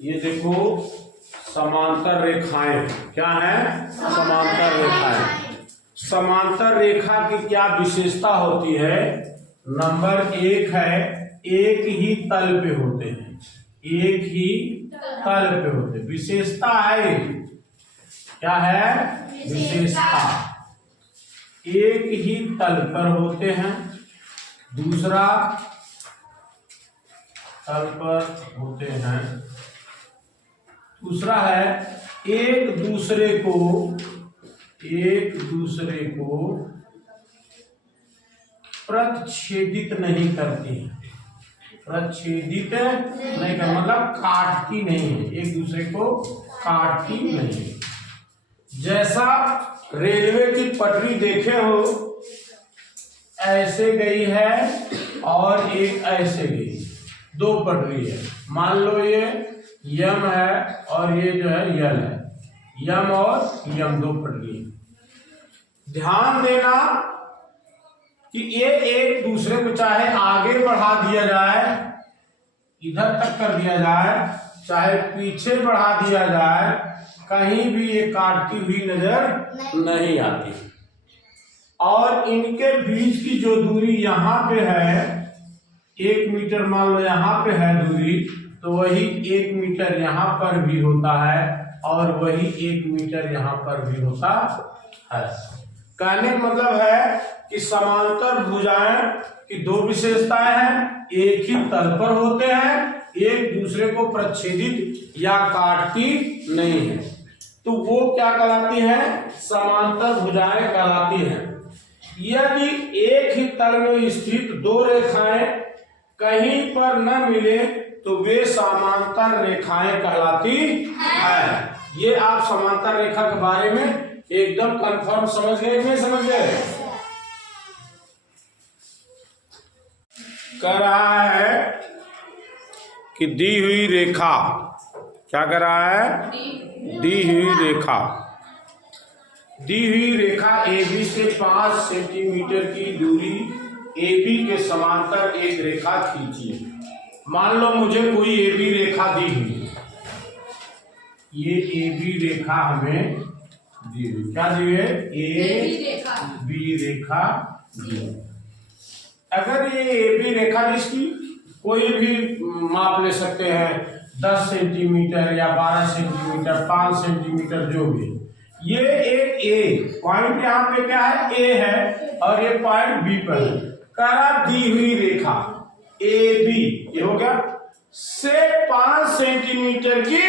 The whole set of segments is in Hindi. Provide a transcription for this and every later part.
ये देखो समांतर रेखाएं क्या है, समांतर रेखाएं। समांतर रेखा की क्या विशेषता होती है? नंबर एक है, एक ही तल पे होते हैं, एक ही तल पे होते हैं। विशेषता है, क्या है विशेषता? एक ही तल पर होते हैं। दूसरा, तल पर होते हैं। दूसरा है एक दूसरे को प्रतिच्छेदित नहीं करती है। प्रतिच्छेदित नहीं कर मतलब काटती नहीं है, एक दूसरे को काटती नहीं है। जैसा रेलवे की पटरी देखे हो, ऐसे गई है और एक ऐसे गई, दो पटरी है। मान लो ये यम है और ये जो है यल है, यम और यम दो पटरी है। ध्यान देना कि ये एक दूसरे को चाहे आगे बढ़ा दिया जाए, इधर तक कर दिया जाए, चाहे पीछे बढ़ा दिया जाए, कहीं भी ये काटती हुई नजर नहीं आती। और इनके बीच की जो दूरी यहाँ पे है 1 मीटर, मान लो यहाँ पे है दूरी, तो वही 1 मीटर यहाँ पर भी होता है और वही 1 मीटर यहाँ पर भी होता है। कहने का मतलब है कि समांतर भुजाएं की दो विशेषताएं हैं, एक ही तल पर होते हैं, एक दूसरे को प्रच्छेदित या काटती नहीं है, तो वो क्या कहलाती है? समांतर भुजाएं कहलाती हैं। यदि एक ही तल में स्थित दो रेखाएं कहीं पर न मिले तो वे समांतर रेखाएं कहलाती है। ये आप समांतर रेखा के बारे में एकदम कंफर्म समझ गए कि नहीं समझ गए? कह रहा है कि दी हुई रेखा, क्या कर रहा है? दी हुई रेखा, दी हुई रेखा AB से 5 सेंटीमीटर की दूरी AB के समांतर एक रेखा खींचिए। मान लो मुझे कोई AB रेखा दी हुई है, ये AB रेखा हमें दी हुई, क्या दी है? AB रेखा दी। अगर ये AB रेखा इसकी कोई भी माप ले सकते हैं, 10 सेंटीमीटर या 12 सेंटीमीटर, 5 सेंटीमीटर, जो भी। ये एक A पॉइंट, यहाँ पे क्या है? A है और ये पॉइंट B पर है। करा दी हुई रेखा AB, ये हो गया, से 5 सेंटीमीटर की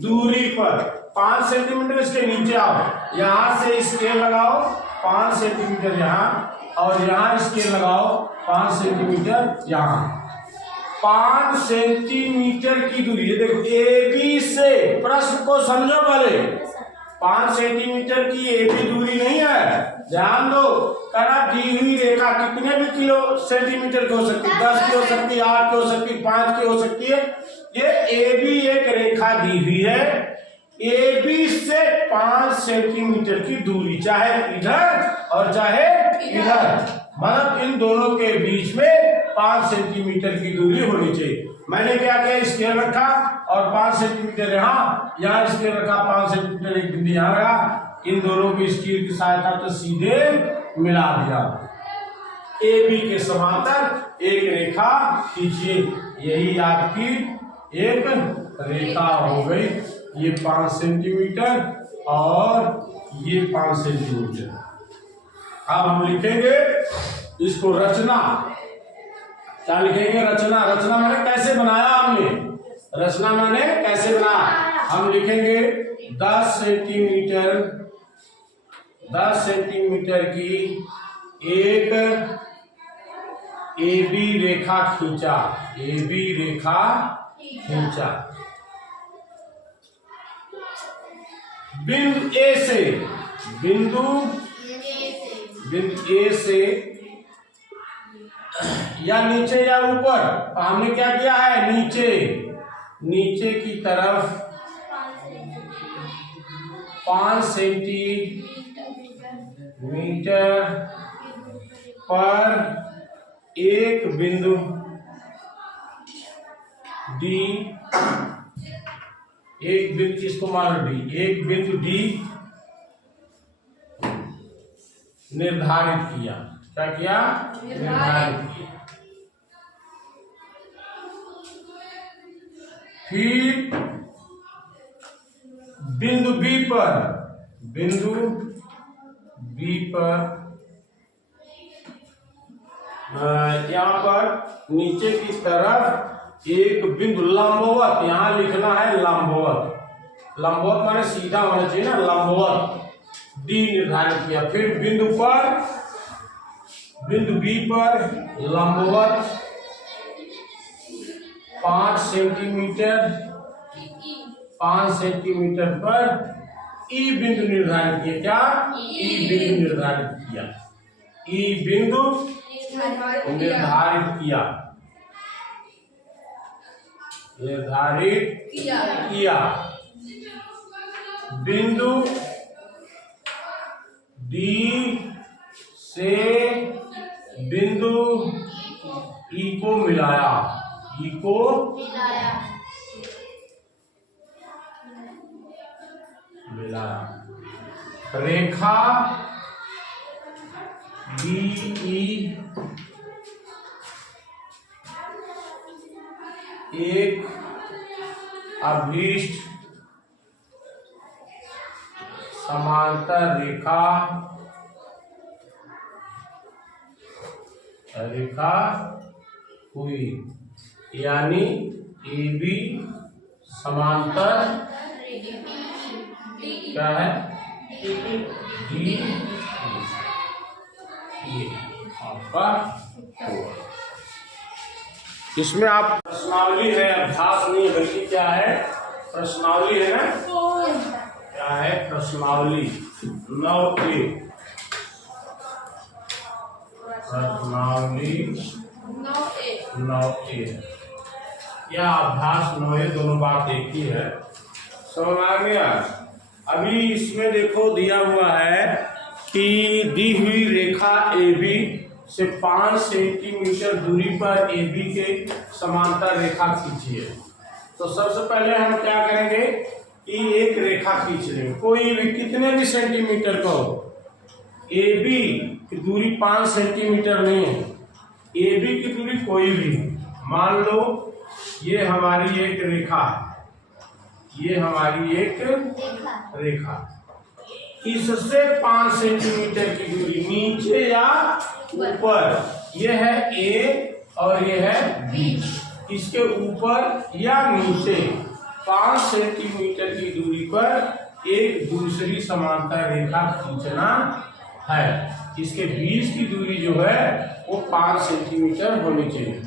दूरी पर, 5 सेंटीमीटर इसके नीचे आओ, यहां से स्केल लगाओ 5 सेंटीमीटर यहाँ और यहाँ स्केल लगाओ 5 सेंटीमीटर यहाँ, 5 सेंटीमीटर की दूरी। ये देखो AB से, प्रश्न को समझो पहले, 5 सेंटीमीटर की AB दूरी नहीं है, ध्यान दो। करा दी हुई रेखा कितने भी किलो सेंटीमीटर की हो सकती है, 10 की हो सकती है, 8 की हो सकती है, 5 की हो सकती है। ये AB एक रेखा दी हुई है, AB से 5 सेंटीमीटर की दूरी, चाहे इधर और चाहे इधर, मतलब इन दोनों के बीच में 5 सेंटीमीटर की दूरी होनी चाहिए। मैंने क्या किया? स्केल रखा और 5 सेंटीमीटर यहाँ स्केल रखा, 5 सेंटीमीटर एक बिंदु यहाँ रखा, इन दोनों की स्केल की सहायता से सीधे मिला दिया। AB के समांतर एक रेखा खींचिए, यही आपकी एक रेखा हो गई। ये 5 सेंटीमीटर और ये 5 सेंटीमीटर। अब हम लिखेंगे इसको रचना। क्या लिखेंगे? रचना। रचना मैंने कैसे बनाया हमने? रचना मैंने कैसे बनाया? हम लिखेंगे 10 सेंटीमीटर की एक AB रेखा खींचा, AB रेखा खींचा। बिंदु A से, बिंदु A से या नीचे या ऊपर, हमने क्या किया है? नीचे की तरफ 5 सेंटीमीटर पर एक बिंदु D एक बिंदु, इसको मान लो डी, एक बिंदु डी निर्धारित किया। क्या किया? निर्धारित किया। फिर बिंदु बी पर यहाँ पर नीचे की तरफ एक बिंदु लंबवत, यहाँ लिखना है लंबवत। लंबवत माने सीधा होना चाहिए ना, लंबवत डी निर्धारित किया। फिर बिंदु बी पर लंबवत 5 सेंटीमीटर पर ई बिंदु निर्धारित किया। क्या? ई बिंदु निर्धारित किया। ई बिंदु निर्धारित किया। बिंदु डी से बिंदु ई को मिलाया। रेखा DE एक अभीष्ट समांतर रेखा हुई, यानी AB समांतर क्या है? डी आपका हुआ। इसमें आप प्रश्नावली है, अभ्यास नहीं है, बल्कि क्या है? प्रश्नावली है ना। क्या है? प्रश्नावली 9A। प्रश्नावली 9A या अभ्यास 9A, दोनों बात एक ही है। समझ आ गया? अभी इसमें देखो दिया हुआ है कि दी हुई रेखा AB से 5 सेंटीमीटर दूरी पर AB के समांतर रेखा खींचिए। तो सबसे पहले हम क्या करेंगे कि एक रेखा खींच लेंगे, कोई भी, कितने भी सेंटीमीटर का हो। AB की दूरी 5 सेंटीमीटर नहीं है, AB की दूरी कोई भी। मान लो ये हमारी एक रेखा है, ये हमारी एक रेखा, इससे 5 सेंटीमीटर की दूरी नीचे या ऊपर, ये है A और ये है B, इसके ऊपर या नीचे 5 सेंटीमीटर की दूरी पर एक दूसरी समांतर रेखा खींचना है। इसके बीच की दूरी जो है वो 5 सेंटीमीटर होनी चाहिए।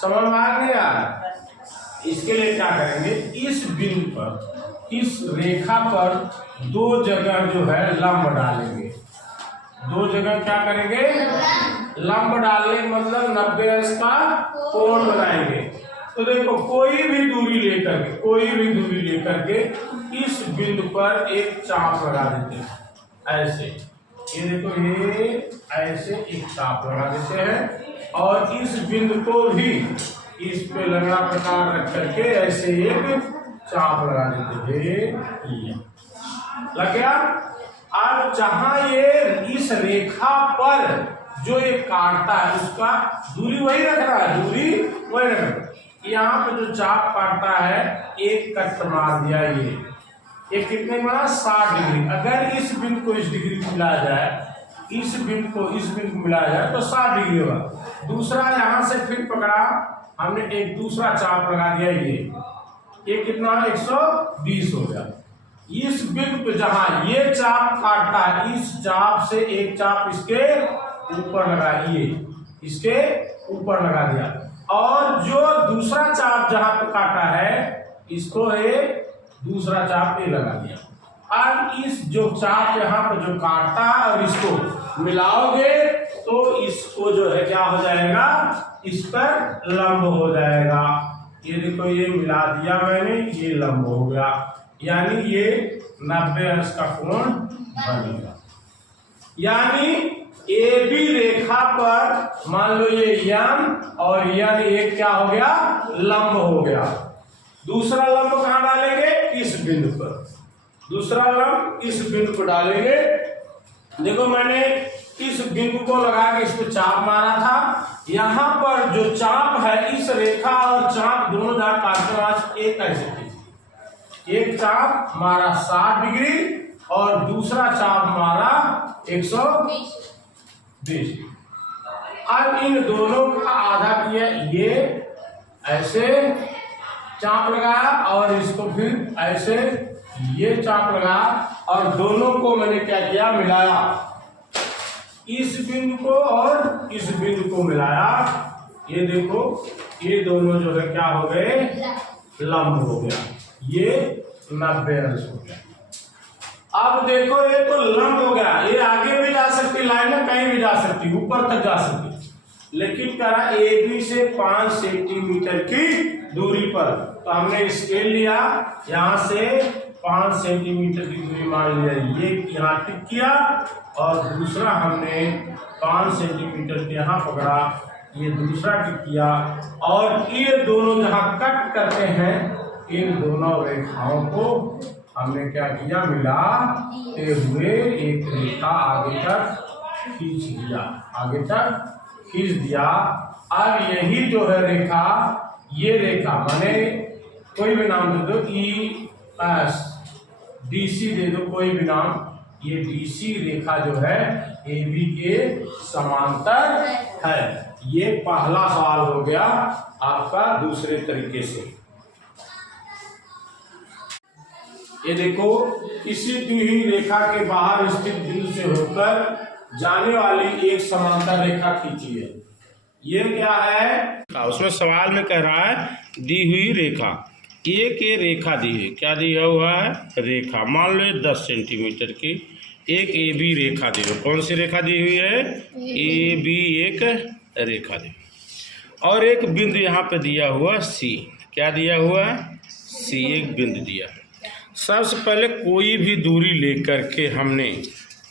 समझ में आ गया? इसके लिए क्या करेंगे, इस बिंदु पर, इस रेखा पर 2 जगह जो है लंब डालेंगे। 2 जगह क्या करेंगे? लंब डालने मतलब 90 अंश का कोण बनाएंगे। तो देखो कोई भी दूरी लेकर के इस बिंदु पर एक चाप लगा देते हैं। ऐसे ये देखो, ये ऐसे एक चाप लगा देते हैं और इस बिंदु को भी इस पे लगना प्रकार रख करके ऐसे एक चाप लगा देते हैं। लग गया? अब जहां ये इस रेखा पर जो ये काटता है उसका दूरी वही रख रहा है, दूरी वही रख रहा है। यहाँ पे जो चाप काटता है एक कट मार दिया, ये कितने बना? 60 डिग्री। अगर इस बिंदु को इस डिग्री को मिलाया जाए, इस बिंदु को इस बिंदु को मिलाया जाए तो 60 डिग्री होगा। दूसरा यहाँ से फिर पकड़ा हमने, एक दूसरा चाप लगा दिया, ये कितना? 120 हो गया। इस बिंदु पे जहां ये चाप काटता है, इस चाप से एक चाप इसके ऊपर लगाइए, इसके ऊपर लगा दिया, और जो दूसरा चाप जहां पे काटा है इसको एक दूसरा चाप ये लगा दिया। अब इस जो चाप यहाँ पे जो काटता है और इसको मिलाओगे तो इसको जो है क्या हो जाएगा? इस पर लंब हो जाएगा। ये देखो, ये मिला दिया मैंने, ये लंब हो गया, यानी ये 90 अंश का कोण बनेगा। यानी AB रेखा पर मान लो ये M और N, एक क्या हो गया? लंब हो गया। दूसरा लंब कहाँ डालेंगे? इस बिंदु पर। दूसरा लंब इस बिंदु पर डालेंगे। देखो मैंने इस बिंदु को लगा के इस पर चाप मारा था। यहाँ पर जो चाप है, इस रेखा और चाप दोनों काटने एक ऐसे थी। एक चाप मारा 60 डिग्री और दूसरा चाप मारा 120। अब इन दोनों का आधा किया, ये ऐसे चाप लगाया और इसको फिर ऐसे ये चाप लगाया और दोनों को मैंने क्या किया? मिलाया। इस बिंदु को और इस बिंदु को मिलाया। ये देखो, ये दोनों जो है क्या हो गए? लंब हो गया। ये 90 अंश हो गया। अब देखो, ये तो लंब हो गया। ये आगे भी जा सकती लाइन है, कहीं भी जा सकती, ऊपर तक जा सकती, लेकिन करा ए बी से 5 सेंटीमीटर की दूरी पर। तो हमने स्केल लिया, यहाँ से 5 सेंटीमीटर की दूरी मान लिया, ये यहाँ टिक किया और दूसरा हमने 5 सेंटीमीटर यहाँ पकड़ा, ये दूसरा टिक किया और ये दोनों जहाँ कट करते हैं, इन दोनों रेखाओं को हमने क्या किया? मिलाते हुए एक रेखा आगे तक खींच दिया, आगे तक खींच दिया। अब यही जो है रेखा, ये रेखा माने कोई भी नाम दे दो, ई एस डीसी दे दो, कोई भी नाम। ये डीसी रेखा जो है ए बी के समांतर है। ये पहला सवाल हो गया आपका दूसरे तरीके से। ये देखो, इसी दी हुई रेखा के बाहर स्थित बिंदु से होकर जाने वाली एक समांतर रेखा खींची है। ये क्या है? उसमें सवाल में कह रहा है दी हुई रेखा, एक ये रेखा दी है। क्या दिया हुआ है? रेखा। मान लो 10 सेंटीमीटर की एक ए बी रेखा दी है। कौन सी रेखा दी हुई है? ए बी एक रेखा दी। और एक बिंदु यहाँ पे दिया हुआ सी। क्या दिया हुआ है? सी, एक बिंदु दिया है। सबसे पहले कोई भी दूरी लेकर के हमने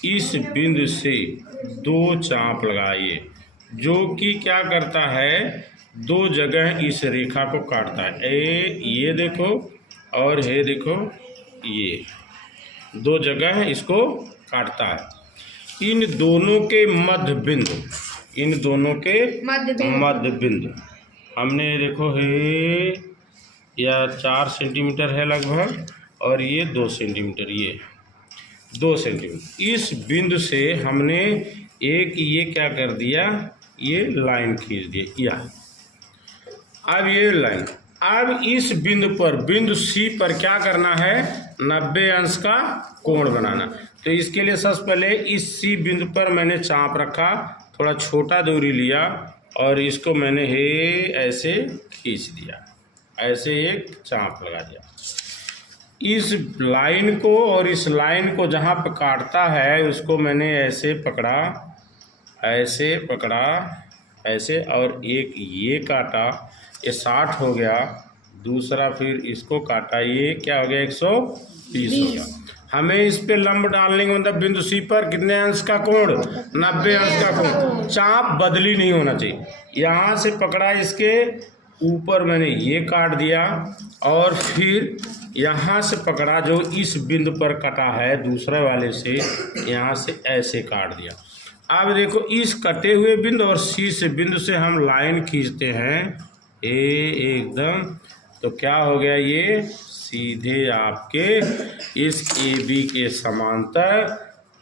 इस बिंदु से 2 चाप लगाइए, जो कि क्या करता है? 2 जगह इस रेखा को काटता है। ये देखो और ये देखो, ये 2 जगह इसको काटता है। इन दोनों के मध्य बिंदु, इन दोनों के मध्य बिंदु हमने देखो है या 4 सेंटीमीटर है लगभग, और ये 2 सेंटीमीटर, ये 2 सेंटीमीटर। इस बिंदु से हमने एक ये क्या कर दिया? ये लाइन खींच दिया। अब ये लाइन, अब इस बिंदु पर, बिंदु सी पर क्या करना है? 90 अंश का कोण बनाना। तो इसके लिए सबसे पहले इस सी बिंदु पर मैंने चाप रखा, थोड़ा छोटा दूरी लिया और इसको मैंने ऐसे खींच दिया, ऐसे एक चाप लगा दिया। इस लाइन को और इस लाइन को जहाँ पे काटता है उसको मैंने ऐसे पकड़ा, ऐसे पकड़ा, ऐसे, और एक ये काटा, ये 60 हो गया। दूसरा फिर इसको काटा, ये क्या हो गया? 120 हो गया। हमें इस पे लंब डालने का मतलब बिंदु सी पर कितने अंश का कोण? 90 अंश का कोण। चाप बदली नहीं होना चाहिए। यहाँ से पकड़ा, इसके ऊपर मैंने ये काट दिया और फिर यहाँ से पकड़ा, जो इस बिंदु पर कटा है दूसरे वाले से, यहाँ से ऐसे काट दिया। अब देखो, इस कटे हुए बिंदु और सी से बिंदु से हम लाइन खींचते हैं एकदम, तो क्या हो गया? ये सीधे आपके इस ए बी के समांतर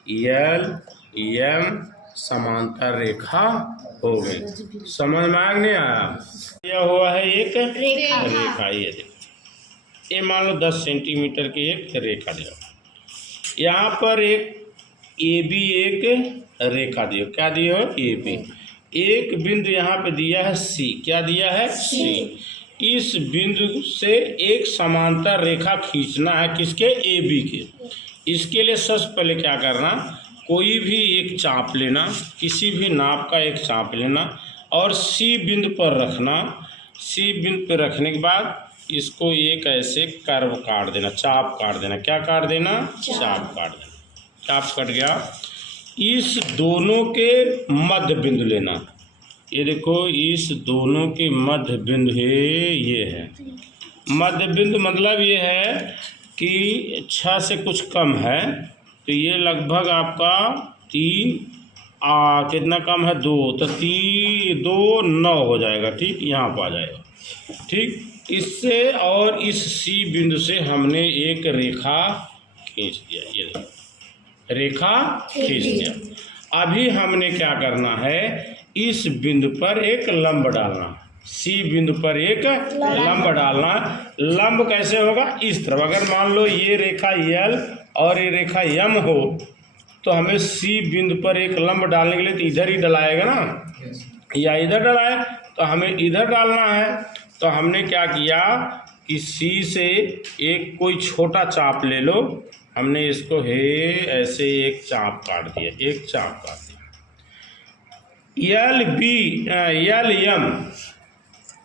एल एम समांतर रेखा हो गई। समझ में आ नहीं आया? यह हुआ है एक रेखा। ये देखो, ये मान लो 10 सेंटीमीटर की एक रेखा दिया। यहाँ पर एक ए बी एक रेखा दियो। क्या दियो? A B. एक बिंदु यहाँ पे दिया है सी। क्या दिया है? सी। इस बिंदु से एक समांतर रेखा खींचना है, किसके? ए बी के। इसके लिए सबसे पहले क्या करना? कोई भी एक चाप लेना, किसी भी नाप का एक चाप लेना और सी बिंदु पर रखना। सी बिंदु पर रखने के बाद इसको एक ऐसे कर्व काट देना, चाप काट देना। क्या काट देना? चाप काट देना। चाप कट गया। इस दोनों के मध्य बिंदु लेना। ये देखो, इस दोनों के मध्य बिंदु है, ये है। मध्य बिंदु मतलब ये है कि 6 से कुछ कम है, तो ये लगभग आपका 3 कितना कम है 2, तो 3 2 9 हो जाएगा। ठीक, यहाँ पर आ जाएगा। ठीक, इससे और इस सी बिंदु से हमने एक रेखा खींच दिया। ये रेखा खींच दिया। अभी हमने क्या करना है, इस बिंदु पर एक लंब डालना। सी बिंदु पर एक लंब डालना। लंब कैसे होगा, इस तरफ। अगर मान लो ये रेखा यल और ये रेखा यम हो, तो हमें सी बिंदु पर एक लंब डालने के लिए तो इधर ही डलाएगा ना, या इधर डलाए, तो हमें इधर डालना है। तो हमने क्या किया कि सी से एक कोई छोटा चाप ले लो। हमने इसको ऐसे एक चाप काट दिया, एक चाप काट दिया। यल बी यल यम,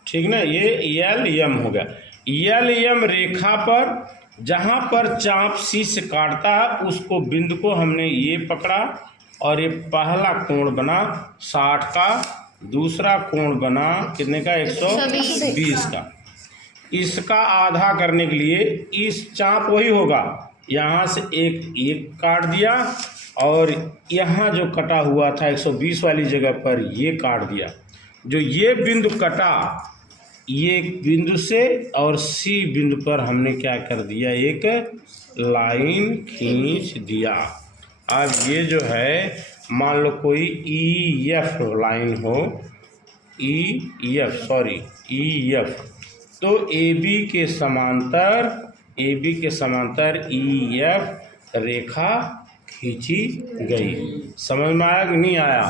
ठीक ना, ये यल यम हो गया। यल यम रेखा पर जहाँ पर चाप सी से काटता है, उसको बिंदु को हमने ये पकड़ा और ये पहला कोण बना 60 का, दूसरा कोण बना कितने का 120 का। इसका आधा करने के लिए इस चाप वही होगा, यहाँ से एक काट दिया और यहाँ जो कटा हुआ था 120 वाली जगह पर ये काट दिया। जो ये बिंदु कटा, ये बिंदु से और सी बिंदु पर हमने क्या कर दिया, एक लाइन खींच दिया। अब ये जो है, मान लो कोई ई एफ लाइन हो, ई एफ, तो ए बी के समांतर ई एफ रेखा खींची गई। समझ में आया कि नहीं आया?